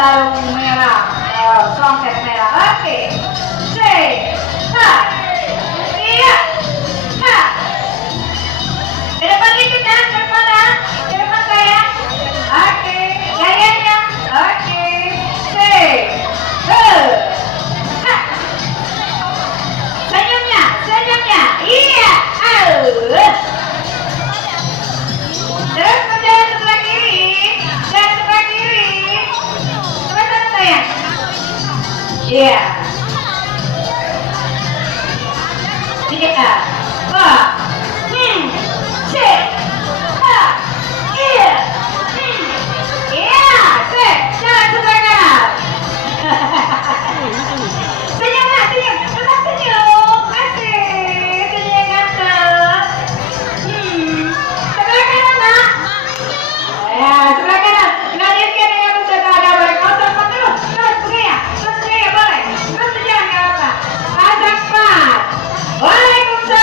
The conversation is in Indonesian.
sarung merah, songket merah. Oke, say, ha, iya, ha. Ke depan dikit ya, ke depan ya, ke depan saya. Oke, gayanya. Oke, say, he, ha. Senyumnya, senyumnya, iya, Terus berjalan sebelah kiri, dan sebelah kiri. Coba sana sayang. Iya. Tiga. Wah. Cek.